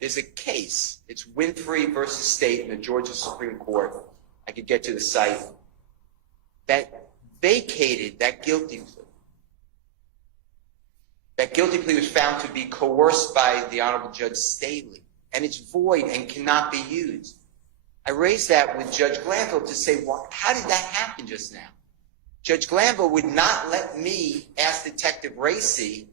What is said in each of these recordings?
There's a case. It's Winfrey versus State in the Georgia Supreme Court. I could get to the site. That vacated that guilty plea. That guilty plea was found to be coerced by the Honorable Judge Staley, and it's void and cannot be used. I raised that with Judge Glanville to say, well, how did that happen just now? Judge Glanville would not let me ask Detective Racy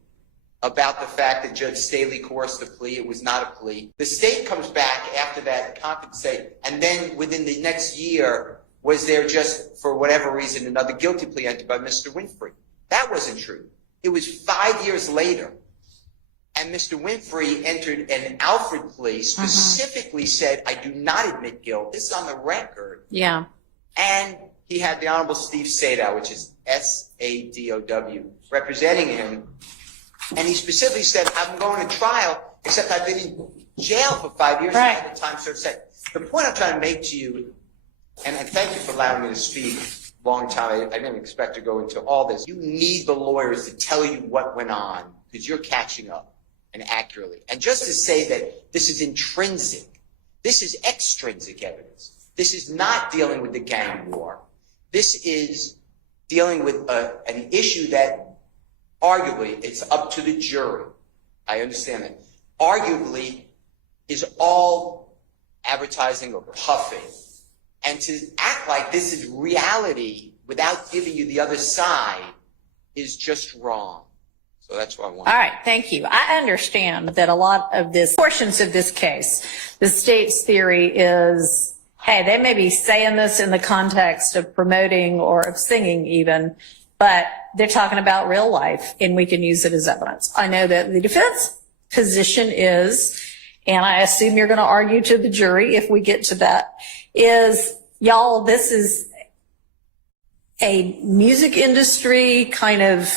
about the fact that Judge Staley coerced the plea. It was not a plea. The state comes back after that compensate, and then within the next year, was there just, for whatever reason, another guilty plea entered by Mr. Winfrey? That wasn't true. It was 5 years later, and Mr. Winfrey entered an Alford plea, specifically said, I do not admit guilt. This is on the record. Yeah. And he had the Honorable Steve Sadow, which is S-A-D-O-W, representing him. And he specifically said, I'm going to trial, except I've been in jail for 5 years. Right. And the time served said. The point I'm trying to make to you, and I thank you for allowing me to speak a long time. I didn't expect to go into all this. You need the lawyers to tell you what went on, because you're catching up, and accurately. And just to say that this is intrinsic, this is extrinsic evidence. This is not dealing with the gang war. This is dealing with an issue that arguably it's up to the jury. I understand that. Arguably is all advertising or puffing. And to act like this is reality without giving you the other side is just wrong. So that's what I want. All right, thank you. I understand that a lot of this, portions of this case, the state's theory is, hey, they may be saying this in the context of promoting or of singing even, but they're talking about real life and we can use it as evidence. I know that the defense position is, and I assume you're going to argue to the jury if we get to that, is, y'all, this is a music industry kind of,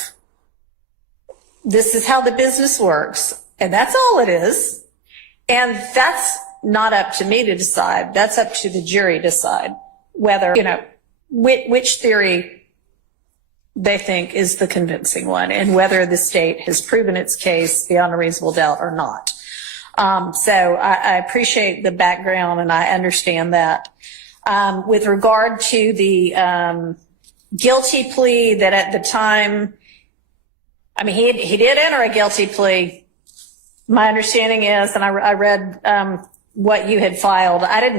this is how the business works. And that's all it is. And that's not up to me to decide. That's up to the jury to decide whether, you know, which theory they think is the convincing one and whether the state has proven its case beyond a reasonable doubt or not. So I appreciate the background and I understand that. With regard to the guilty plea that at the time, I mean, he did enter a guilty plea. My understanding is, and I read what you had filed, I didn't